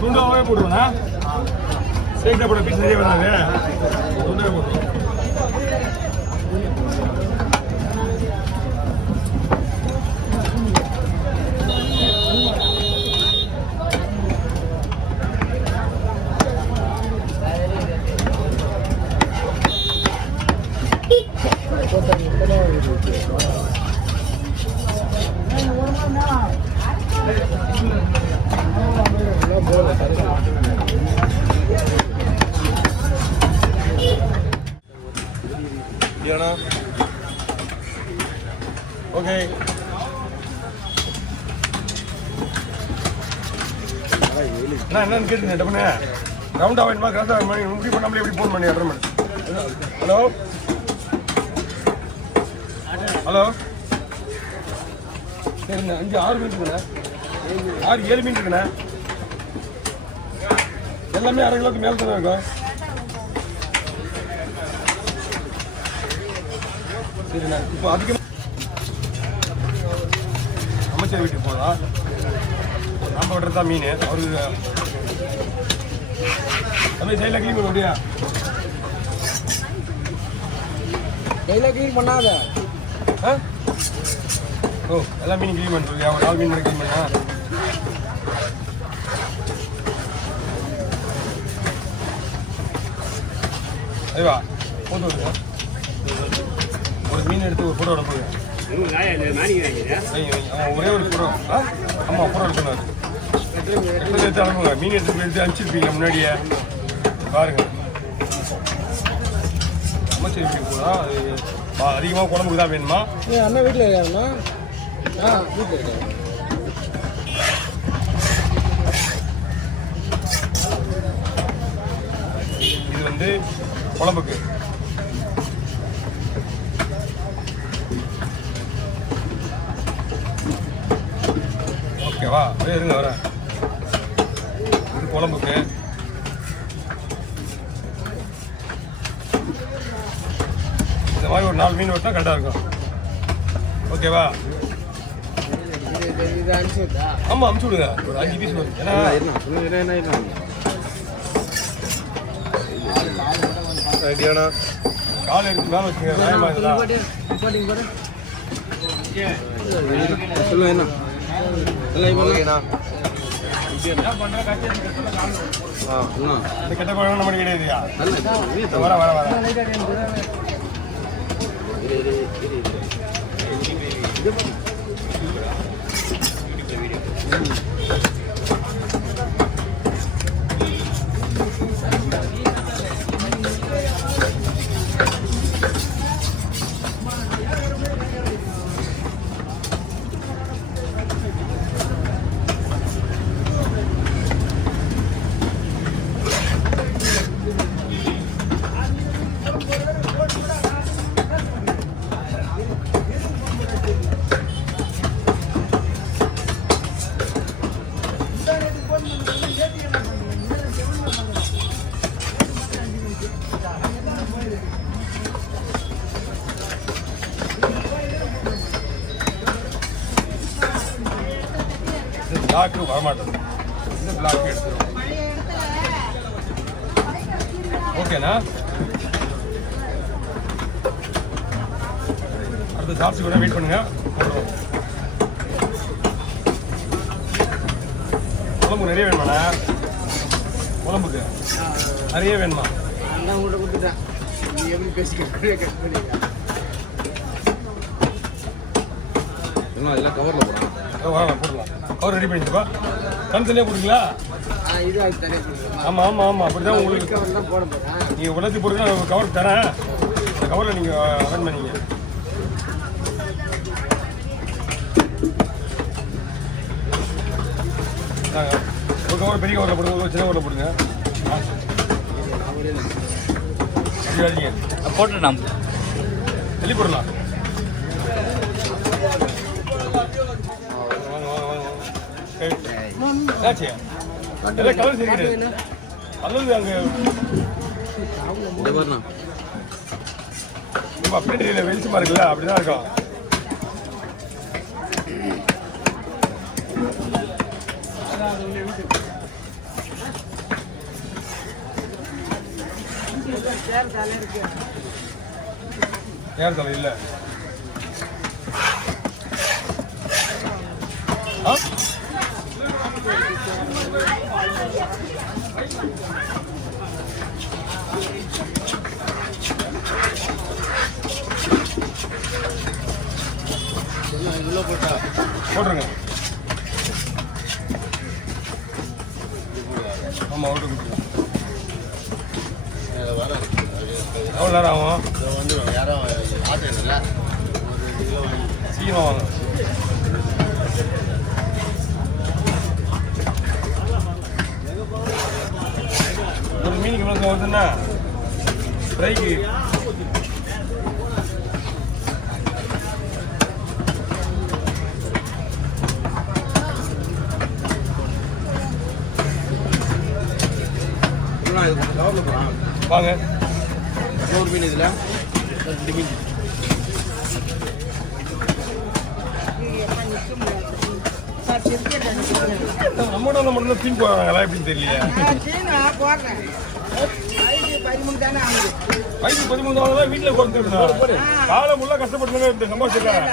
துண்டாவே போடுவேண்ணா சேர்க்க போட பீஸ் நிறைய வராது துண்டாவே போடுவோம் ஓகே என்னன்னு கேட்டுங்க டப்புனே ரவுண்டாக வேணுமா கரெக்டாக வேணுமா இப்படி பண்ணாமலே எப்படி ஃபோன் பண்ணி அட்டன் பண்ணு ஹலோ ஹலோ சரிங்க 5-6 மீன் இருக்குண்ணே 6-7 மீன் இருக்குண்ணே எல்லாமே அரை கிலோக்கு மேலே தானே இருக்கும் சரிண்ணா இப்போ அதிகமாக அமைச்சர் வீட்டுக்கு போதா நம்ம விட்டுறது தான் மீன் அவருக்கு தம்பி சைடில் க்ளீன் பண்ண முடியா கையில் க்ளீன் பண்ணாத ஓ எல்லா மீன் க்ளீன் பண்ணுறியா ஒரு 4 மீன் மட்டும் க்ளீன் பண்ணா ஐவா போட்டு விடுங்க ஒரு மீன் எடுத்து ஒரு ஃபோட்டோ எடுப்போங்க ஒரே ஒரு ஃபோட்டோ ஆமாம் ஃபோட்டோ எடுக்கணும் எடுத்து அனுப்புங்க மீன் எடுத்து அனுப்பிச்சிருப்பீங்க முன்னாடியே பாருங்க அமைச்சர் வீட்டுக்கு போதா அது அதிகமாக குழம்புக்கு தான் வேணுமா அண்ணா வீட்டில் இருக்காருண்ணா வீட்டில் இருக்காரு இது வந்து குழம்புக்கு ஓகேவா அப்படியே இருங்க வரேன் இது குழம்புக்கு இந்த மாதிரி ஒரு 4 மீன் வெட்டினா கரெக்டாக இருக்கும் ஓகேவா ஆமாம் அமுச்சு விடுங்க ஒரு 5 பீஸ் வரும் ஏன்னா ஐடியாண்ணா கால் எடுத்து மேலே வச்சுங்க வேகமாக சொல்லுங்க என்ன இந்த கெட்ட பழம் நம்ம கிடையாதுயா வர வர வர பிளாக்கு வரமாட்டேன். இந்த பிளாக்கு எடுத்துருவோம். ஓகேண்ணா. அடுத்த சாப்பிட்டு கூட வெயிட் பண்ணுங்க. போடுறோம். குழம்பு நிறைய வேணுமாண்ணா? குழம்புக்கு நிறைய வேணுமா? நான் உங்கள்கிட்ட கொடுத்துட்டேன். நீ எப்படி பேசிக்க இன்னும் அதெல்லாம் கவரில் போடணும். வாங்க போடலாம். கவர் ரெடி பண்ணிட்டுப்பா. தனித்தனியாக கொடுங்களா? இது அது தனியாக கொடுக்கலாம். ஆமாம் ஆமாம் ஆமாம். அப்படி தான் உங்களுக்கு கவர் தான் போட போகிறேன். நீங்கள் உலர்த்தி போடுங்க. நான் கவர் தரேன். அந்த கவரில் நீங்கள் அட்டன் பண்ணிங்க. ஒரு கவர் பெரிய கவரில் போடுங்க, ஒரு சின்ன கவரில் போடுங்க. அப்படி வரீங்க போட்டு நாம் தள்ளி போடலாம். என்னாச்சு? எல்லாம் கலர் சரிக்கிறது. அல்லது அங்கே அப்படியே வெளிச்சமாக இருக்குல்ல, அப்படிதான் இருக்கும். யார் தலை இல்லை? போட்டுருங்க. ஆமாம் அவுட்டு கொடுத்துருங்க. எவ்வளோ நேரம் ஆகும்? யாரும் ஆட்டோ இல்லை. சீக்கிரம் வாங்க. ஒரு மீனுக்கு இவ்வளோ வருதுன்னா ஃப்ரைக்கு வாங்க. இன்னொரு மீன் இதில் 2 மீன். நம்மளோட மட்டும் தீன் போடுறாங்களா எப்படின்னு தெரியலையே. 13 வீட்டில் குறைஞ்சிருந்தா காலம் ஃபுல்லாக கஷ்டப்பட்டு இந்த சம்பாதிச்சிருக்கேன்.